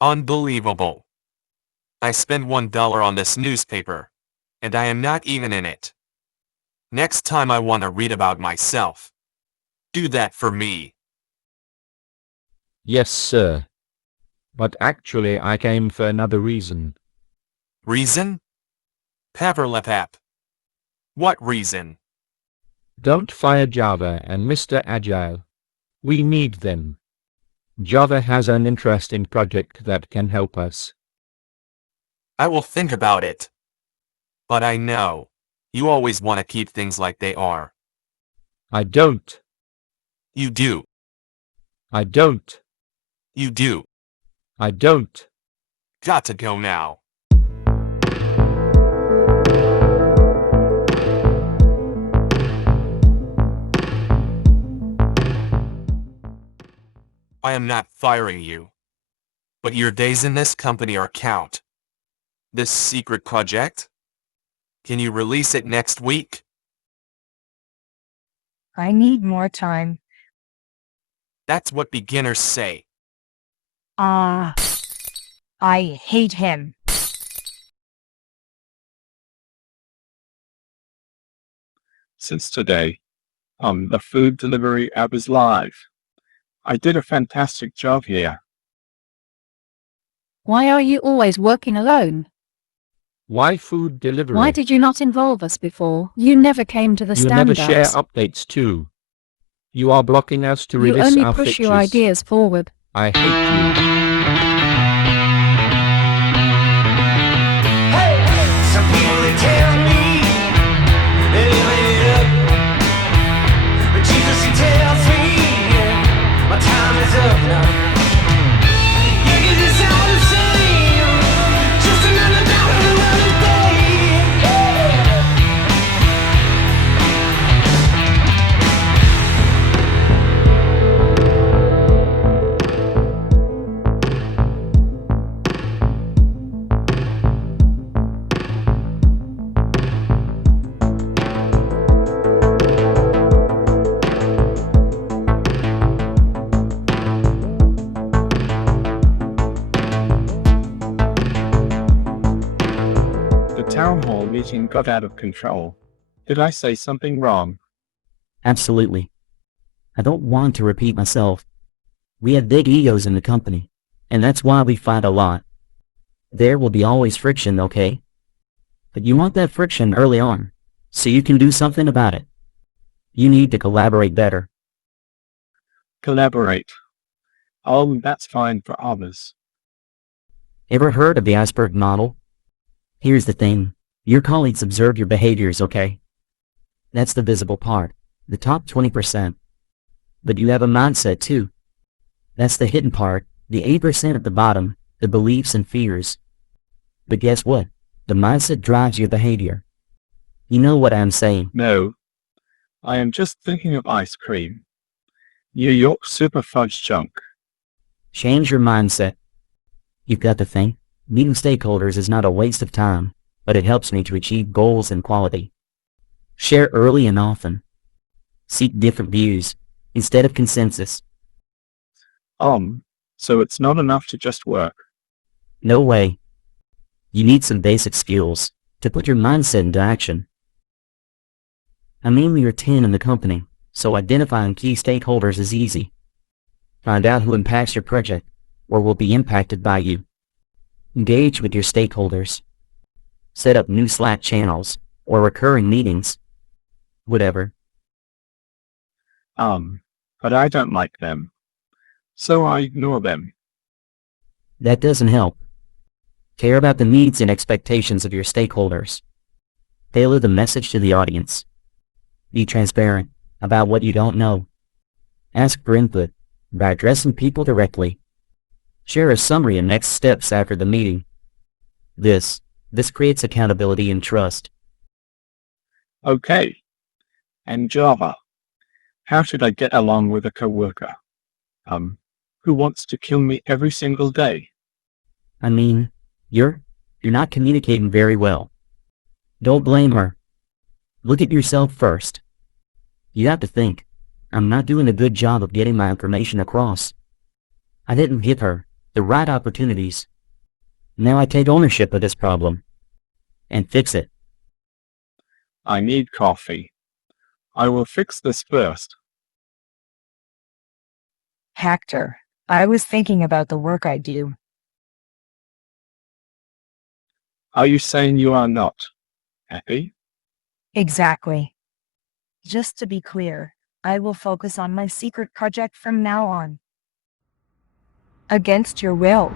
Unbelievable. I spent $1 on this newspaper, and I am not even in it. Next time I want to read about myself, do that for me. Yes, sir. But actually I came for another reason. Reason? Paperlepap. What reason? Don't fire Java and Mr. Agile. We need them. Java has an interesting project that can help us. I will think about it. But I know, you always want to keep things like they are. I don't. You do. I don't. You do. I don't. Got to go now. I am not firing you. But your days in this company are count. This secret project? Can you release it next week? I need more time. That's what beginners say. I hate him. Since today, the food delivery app is live. I did a fantastic job here. Why are you always working alone? Why food delivery? Why did you not involve us before? You never came to the You never stand-ups. share updates too. You are blocking us to You release only our push features. your ideas forward. I hate you. Some people they tell me they're living it up, but Jesus he tells me my time is up now. Yeah, 'cause it's all the same, just another dollar, another day. The town hall meeting got out of control. Did I say something wrong? Absolutely. I don't want to repeat myself. We have big egos in the company, and that's why we fight a lot. There will be always friction, okay? But you want that friction early on, so you can do something about it. You need to collaborate better. Collaborate. Oh, that's fine for others. Ever heard of the iceberg model? Here's the thing. Your colleagues observe your behaviors, okay? That's the visible part, the top 20%. But you have a mindset too. That's the hidden part, the 8% at the bottom, the beliefs and fears. But guess what? The mindset drives your behavior. You know what I'm saying. No. I am just thinking of ice cream. New York super fudge chunk. Change your mindset. You've got to think, meeting stakeholders is not a waste of time, but it helps me to achieve goals and quality. Share early and often. Seek different views, instead of consensus. So it's not enough to just work. No way. You need some basic skills to put your mindset into action. I mean, we are 10 in the company, so identifying key stakeholders is easy. Find out who impacts your project, or will be impacted by you. Engage with your stakeholders. Set up new Slack channels, or recurring meetings. Whatever. But I don't like them. So I ignore them. That doesn't help. Care about the needs and expectations of your stakeholders. Tailor the message to the audience. Be transparent about what you don't know. Ask for input by addressing people directly. Share a summary and next steps after the meeting. This creates accountability and trust. Okay. And Java. How should I get along with a coworker? Who wants to kill me every single day? I mean, you're not communicating very well. Don't blame her. Look at yourself first. You have to think, I'm not doing a good job of getting my information across. I didn't hit her, the right opportunities. Now I take ownership of this problem and fix it. I need coffee. I will fix this first. Hacktor, I was thinking about the work I do. Are you saying you are not happy? Exactly. Just to be clear, I will focus on my secret project from now on. Against your will.